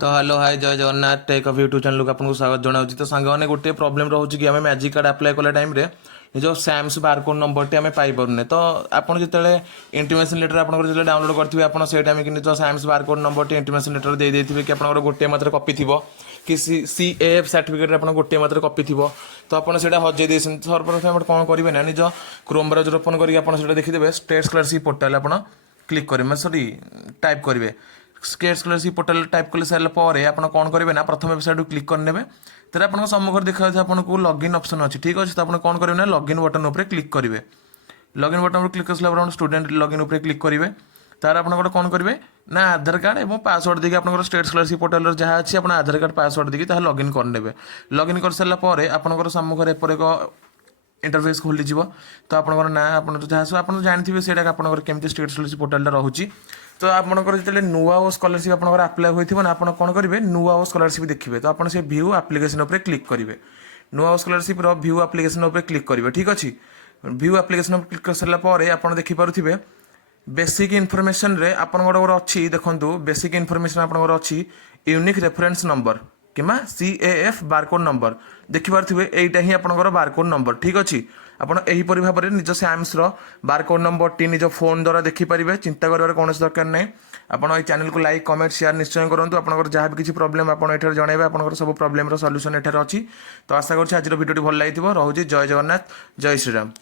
तो hello hi जय Jagannath take off YouTube channel को आपको स्वागत जनाऊँ। तो सांगने गोटे प्रोब्लेम रोचे कि आम मैजिक कार्ड आप्लाय कला टाइम निज सैम्स बारकोड नंबर टी आम पाइपे तो आपड़ जो इंटीमेशन लेटर आप डाउनलोड करेंगे आप टाइम कि निज सैम्स बारकोड नंबर टी इंटीमेशन लेटर दे देते कि आप गोटे मात्र कपी थी कि CAF सर्टिफिकेट आप गोटे मात्र कपी थी तो आपड़ से हजे सर्वप्रथम कौन करेंगे ना निज क्रोम ब्राउजर ओपन करके देखिए स्टेट स्कॉलरशिप पोर्टाल आप क्लिक करेंगे सॉरी टाइप करेंगे स्टेट स्कॉलरशिप पोर्टाल टाइप कर सारापर आप कौन करेंगे ना प्रथम वेबसाइट क्लिक करने तेरे आप सम्मुख देखा आपको लॉगिन ऑप्शन अच्छी ठीक अच्छे तो आप कौन करेंगे ना लॉगिन बटन उपर क्लिक करेंगे लॉगिन बटन पर क्लिक कर स्टूडेंट लॉगिन उपर क्लिक करेंगे तार आप कौन करेंगे ना आधार कार्ड और पासवर्ड देखिए आप स्टेट स्कॉलरशिप पोर्टाल जहाँ अच्छी आप आधार कार्ड पासवर्ड देखिए लॉगिन करने लॉगिन कर सारापर आप सम्मुख एपर एक इंटरफेस खोली तो आपंकर ना आप जहाँ सब आप जानते से केमती स्टेट स्कॉलरशिप पोर्टाल रोचे तो आपंकर जो नुआ और स्कॉलरशिप आपंकर आप्लाय होता ना आप कौन करेंगे नुआ और स्कॉलरशिप देखिए तो आप व्यू एप्लिकेशन उपर क्लिक करेंगे नुआ और स्कॉलरशिप व्यू एप्लिकेशन उपर क्लिक करेंगे ठीक अच्छे व्यू एप्लिकेशन क्लिक कर सारापर आप देखिपे बेसिक इनफॉरमेशन रे आपंकर अच्छी देखो बेसिक इनफॉरमेशन आपंकर अच्छी यूनिक रेफरेंस नंबर कि CAF बारकोड नंबर देखिपे यहीटा ही आपंकर बारकोड नंबर ठीक अच्छे आपड़ यहीपरि भाव में निज सैम्स बारकोड नंबर टी निज फोन द्वारा देखिपारे चिंता कर कौन दरकार ना आपड़ चैनल को लाइक कमेंट शेयर निश्चय करूँ आपंकर जहाँ भी किसी प्रोब्लेम आप जनइबे आपंकर सब प्रोब्लेम सल्यूशन एठार अच्छी तो आशा करुँच आज वीडियो भल लगी रोचे जय जगन्नाथ जय श्रीराम।